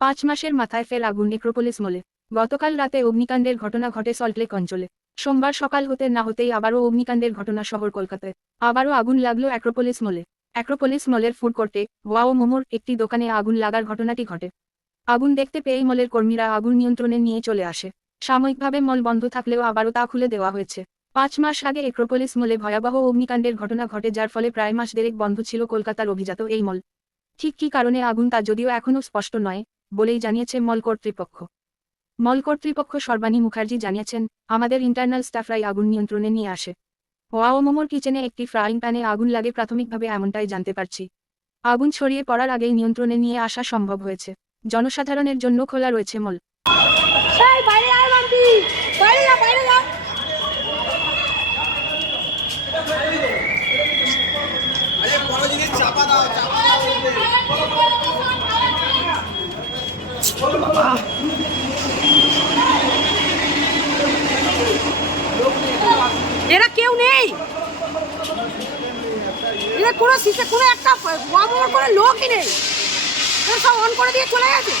পাঁচ মাসের মাথায় ফের আগুন নেক্রোপোলিস মলে। গতকাল রাতে অগ্নিকাণ্ডের ঘটনা ঘটে সল্টলেক অঞ্চলে। সোমবার সকাল হতে না হতেই আবারও অগ্নিকাণ্ডের ঘটনা শহর কলকাতায়। আবারও আগুন লাগল অ্যাক্রোপোলিস মলে। অ্যাক্রোপোলিস মলের ফুড কোর্টে ওয়াও মোমোর একটি দোকানে আগুন লাগার ঘটনাটি ঘটে। আগুন দেখতে পেয়েই মলের কর্মীরা আগুন নিয়ন্ত্রণে নিয়ে চলে আসে। সাময়িকভাবে মল বন্ধ থাকলেও আবারও তা খুলে দেওয়া হয়েছে। পাঁচ মাস আগে এক্রোপোলিস মলে ভয়াবহ অগ্নিকাণ্ডের ঘটনা ঘটে যার ফলে প্রায় মাস দেড়েক বন্ধ ছিল কলকাতার অভিজাত এই মল। ঠিক কী কারণে আগুন তা যদিও এখনও স্পষ্ট নয় বলেই জানিয়েছে মল কর্তৃপক্ষ। মল কর্তৃপক্ষ সর্বাণী মুখার্জি জানিয়েছেন, আমাদের ইন্টারনাল স্টাফরাই আগুন নিয়ন্ত্রণে নিয়ে আসে। ওয়াও মোমোর কিচেনে একটি ফ্রাইং প্যানে আগুন লাগে প্রাথমিকভাবে এমনটাই জানতে পারছি। আগুন ছড়িয়ে পড়ার আগেই নিয়ন্ত্রণে নিয়ে আসা সম্ভব হয়েছে। জনসাধারণের জন্য খোলা রয়েছে মল। এরা কেউ নেই। এরা কোনো সিসে কোনো একটা করে লোকই নেই। এরা সব অন করে দিয়ে চলে গেছে।